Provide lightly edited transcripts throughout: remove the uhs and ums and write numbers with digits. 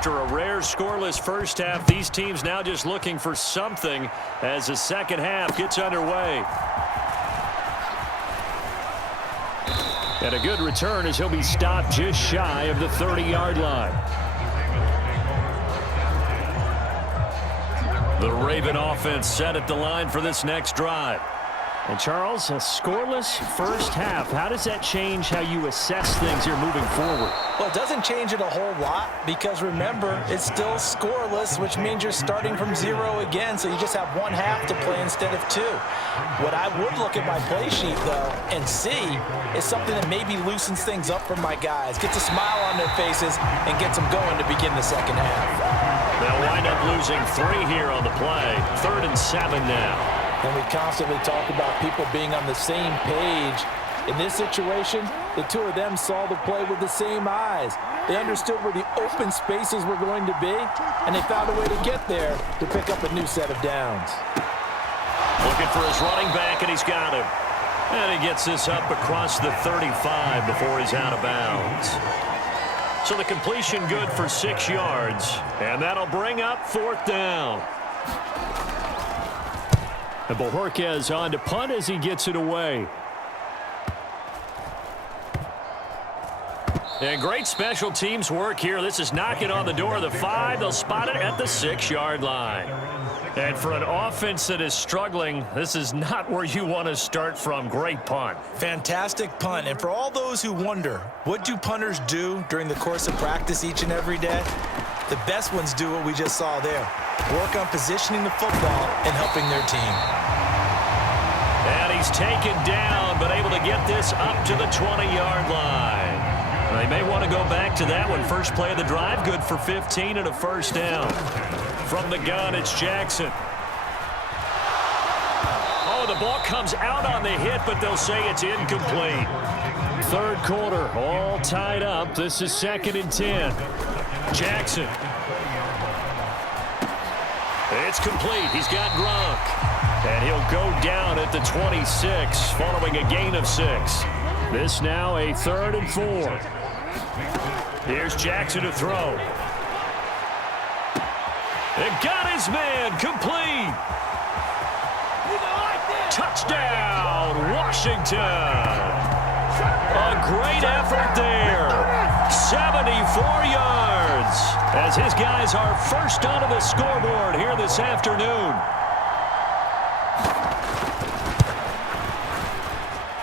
After a rare scoreless first half, these teams now just looking for something as the second half gets underway. And a good return as he'll be stopped just shy of the 30-yard line. The Raven offense set at the line for this next drive. And Charles, a scoreless first half. How does that change how you assess things here moving forward? Well, it doesn't change it a whole lot because, remember, it's still scoreless, which means you're starting from 0 again, so you just have one half to play instead of 2. What I would look at my play sheet, though, and see is something that maybe loosens things up for my guys, gets a smile on their faces, and gets them going to begin the second half. They'll wind up losing 3 here on the play. 3rd and 7 now. And we constantly talk about people being on the same page. In this situation, the two of them saw the play with the same eyes. They understood where the open spaces were going to be, and they found a way to get there to pick up a new set of downs. Looking for his running back, and he's got him. And he gets this up across the 35 before he's out of bounds. So the completion good for 6 yards, and that'll bring up 4th down. And Bojorquez on to punt as he gets it away. And great special teams work here. This is knocking on the door of the 5. They'll spot it at the 6-yard line. And for an offense that is struggling, this is not where you want to start from. Great punt. Fantastic punt. And for all those who wonder, what do punters do during the course of practice each and every day? The best ones do what we just saw there. Work on positioning the football and helping their team. And he's taken down, but able to get this up to the 20-yard line. They may want to go back to that one. First play of the drive, good for 15 and a 1st down. From the gun, it's Jackson. Oh, the ball comes out on the hit, but they'll say it's incomplete. 3rd quarter, all tied up. This is 2nd and 10. Jackson. It's complete. He's got Gronk. And he'll go down at the 26 following a gain of 6. This now a 3rd and 4. Here's Jackson to throw. And got his man complete. Touchdown, Washington. A great effort there. 74 yards as his guys are first onto the scoreboard here this afternoon.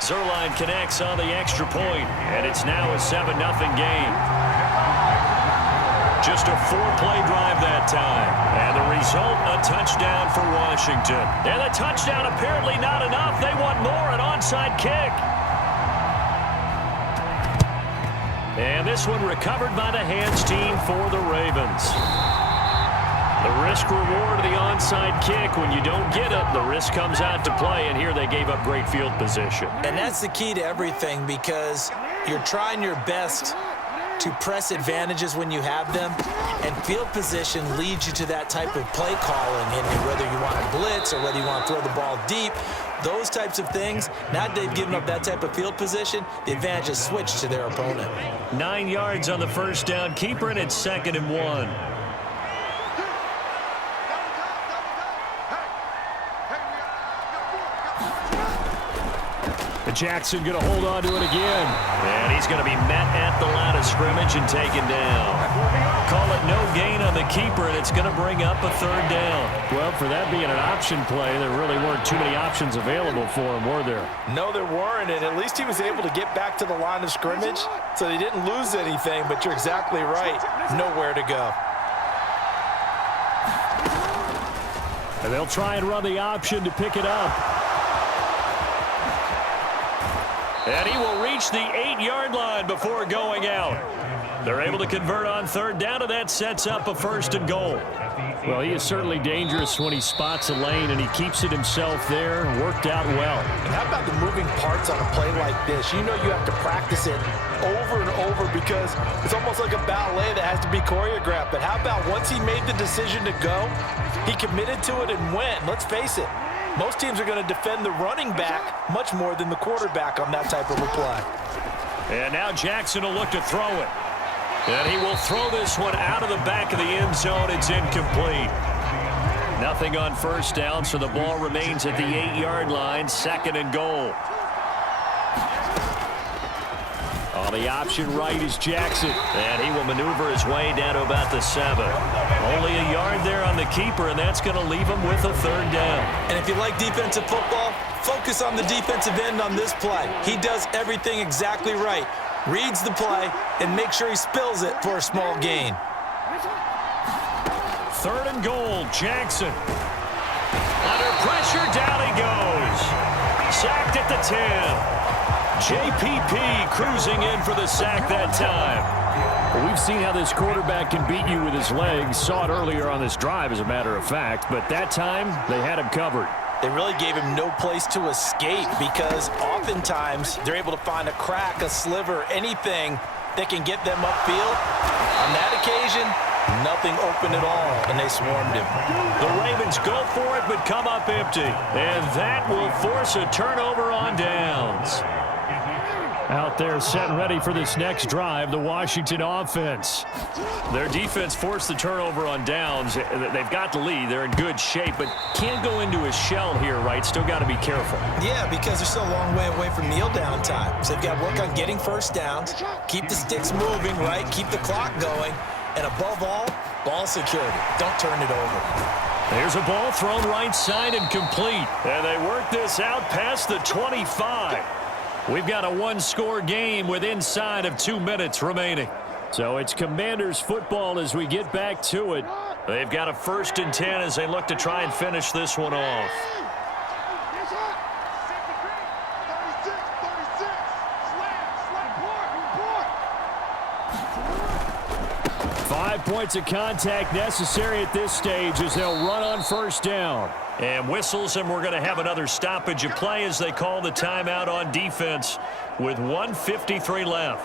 Zerline connects on the extra point, and it's now a 7-0 game. Just a 4-play drive that time, and the result, a touchdown for Washington. And the touchdown apparently not enough. They want more, an onside kick. And this one recovered by the hands team for the Ravens. The risk-reward of the onside kick, when you don't get it, the risk comes out to play, and here they gave up great field position. And that's the key to everything, because you're trying your best to press advantages when you have them, and field position leads you to that type of play calling, and whether you want to blitz or whether you want to throw the ball deep, those types of things. Now they've given up that type of field position, the advantage is switched to their opponent. 9 yards on the 1st down. Keeper, and it's 2nd and 1. Jackson going to hold on to it again. And he's going to be met at the line of scrimmage and taken down. Call it no gain on the keeper, and it's going to bring up a 3rd down. Well, for that being an option play, there really weren't too many options available for him, were there? No, there weren't, and at least he was able to get back to the line of scrimmage, so they didn't lose anything, but you're exactly right. Nowhere to go. And they'll try and run the option to pick it up. And he will reach the 8-yard line before going out. They're able to convert on 3rd down, and that sets up a 1st and goal. Well, he is certainly dangerous when he spots a lane, and he keeps it himself there. Worked out well. And how about the moving parts on a play like this? You know you have to practice it over and over because it's almost like a ballet that has to be choreographed. But how about once he made the decision to go, he committed to it and went. Let's face it. Most teams are going to defend the running back much more than the quarterback on that type of a play. And now Jackson will look to throw it. And he will throw this one out of the back of the end zone. It's incomplete. Nothing on first down, so the ball remains at the 8-yard line, 2nd and goal. On the option right is Jackson. And he will maneuver his way down to about the 7. Only a yard there on the keeper, and that's going to leave him with a 3rd down. And if you like defensive football, focus on the defensive end on this play. He does everything exactly right. Reads the play and makes sure he spills it for a small gain. 3rd and goal, Jackson. Under pressure, down he goes. Sacked at the 10. JPP cruising in for the sack that time. Well, we've seen how this quarterback can beat you with his legs. Saw it earlier on this drive, as a matter of fact. But that time, they had him covered. They really gave him no place to escape because oftentimes they're able to find a crack, a sliver, anything that can get them upfield. On that occasion, nothing open at all, and they swarmed him. The Ravens go for it but come up empty. And that will force a turnover on downs. Out there set and ready for this next drive, the Washington offense. Their defense forced the turnover on downs. They've got the lead. They're in good shape, but can't go into a shell here, right? Still got to be careful. Yeah, because they're still a long way away from kneel down time. So they've got to work on getting first downs, keep the sticks moving, right? Keep the clock going. And above all, ball security. Don't turn it over. There's a ball thrown right side and complete. And they work this out past the 25. We've got a one-score game with inside of 2 minutes remaining. So it's Commanders football as we get back to it. They've got a 1st and 10 as they look to try and finish this one off. Points of contact necessary at this stage as they'll run on first down. And whistles, and we're going to have another stoppage of play as they call the timeout on defense with 1:53 left.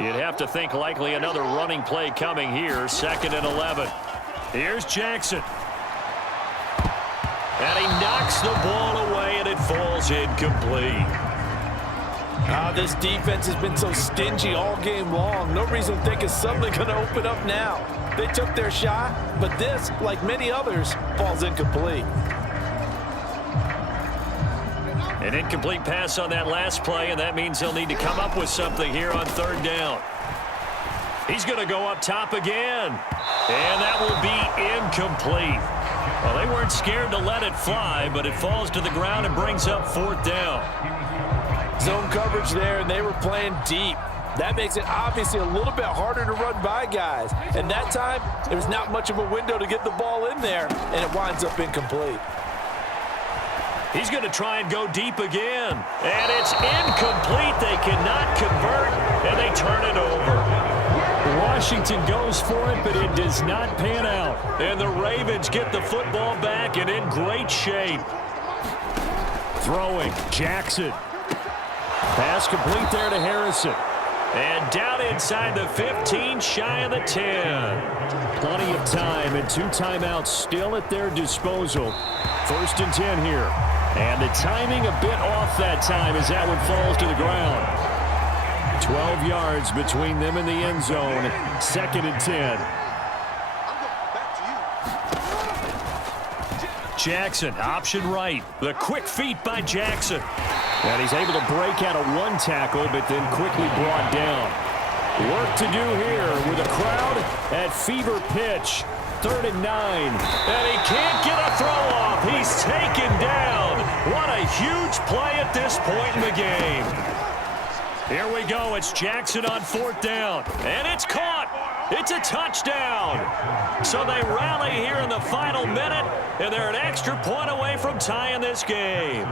You'd have to think likely another running play coming here, 2nd and 11. Here's Jackson. And he knocks the ball away, and it falls incomplete. This defense has been so stingy all game long. No reason to think it's suddenly going to open up now. They took their shot, but this, like many others, falls incomplete. An incomplete pass on that last play, and that means they'll need to come up with something here on 3rd down. He's going to go up top again, and that will be incomplete. Well, they weren't scared to let it fly, but it falls to the ground and brings up 4th down. Zone coverage there, and they were playing deep. That makes it obviously a little bit harder to run by guys. And that time, there's not much of a window to get the ball in there, and it winds up incomplete. He's going to try and go deep again. And it's incomplete. They cannot convert, and they turn it over. Washington goes for it, but it does not pan out. And the Ravens get the football back and in great shape. Throwing, Jackson. Pass complete there to Harrison. And down inside the 15, shy of the 10. Plenty of time and 2 timeouts still at their disposal. 1st and 10 here. And the timing a bit off that time as that one falls to the ground. 12 yards between them and the end zone. 2nd and 10. Jackson, option right. The quick feet by Jackson. And he's able to break out of one tackle, but then quickly brought down. Work to do here with a crowd at fever pitch. 3rd and 9. And he can't get a throw off. He's taken down. What a huge play at this point in the game. Here we go. It's Jackson on 4th down. And it's caught. It's a touchdown. So they rally here in the final minute, and they're an extra point away from tying this game.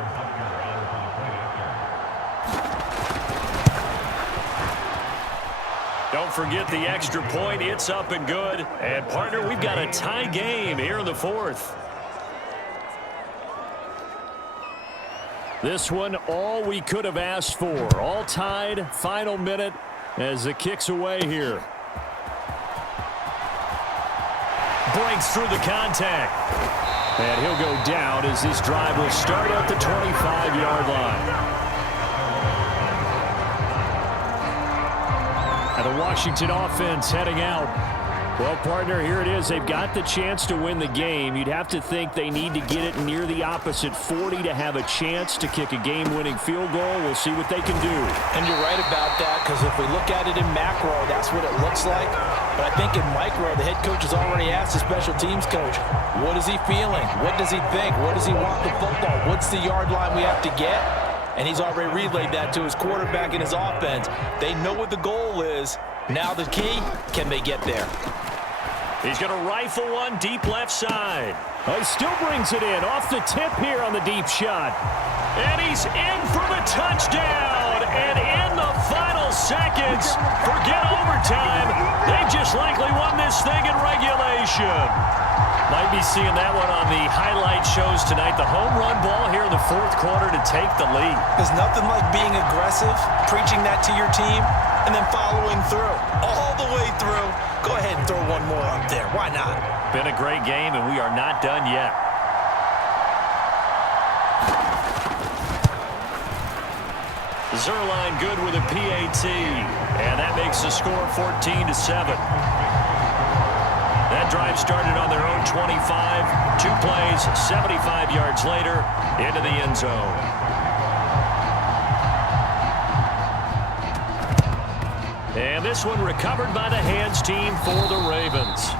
Don't forget the extra point. It's up and good. And, partner, we've got a tie game here in the 4th. This one, all we could have asked for. All tied, final minute as the kick's away here. Breaks through the contact. And he'll go down as this drive will start at the 25-yard line. And the Washington offense heading out. Well, partner, here it is. They've got the chance to win the game. You'd have to think they need to get it near the opposite 40 to have a chance to kick a game-winning field goal. We'll see what they can do. And you're right about that, because if we look at it in macro, that's what it looks like. But I think in micro, the head coach has already asked the special teams coach, what is he feeling? What does he think? What does he want the football? What's the yard line we have to get? And he's already relayed that to his quarterback and his offense. They know what the goal is. Now the key, can they get there? He's going to rifle one deep left side. He still brings it in off the tip here on the deep shot. And he's in for the touchdown. And in the final seconds, forget overtime. They just likely won this thing in regulation. Might be seeing that one on the highlight shows tonight. The home run ball here in the fourth quarter to take the lead. There's nothing like being aggressive, preaching that to your team, and then following through, all the way through. Go ahead and throw one more up there. Why not? Been a great game, and we are not done yet. Zerline good with a PAT, and that makes the score 14-7. That drive started on their own 25. 2 plays, 75 yards later, into the end zone. And this one recovered by the hands team for the Ravens.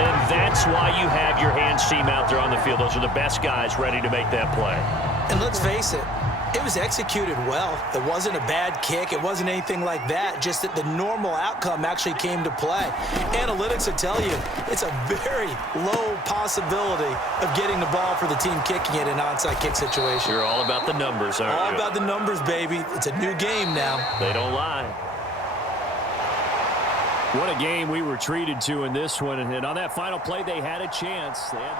And that's why you have your hands team out there on the field. Those are the best guys ready to make that play. And let's face it, it was executed well. It wasn't a bad kick. It wasn't anything like that. Just that the normal outcome actually came to play. Analytics will tell you it's a very low possibility of getting the ball for the team kicking it in an onside kick situation. You're all about the numbers, aren't you? All about the numbers, baby. It's a new game now. They don't lie. What a game we were treated to in this one. And on that final play, they had a chance. They had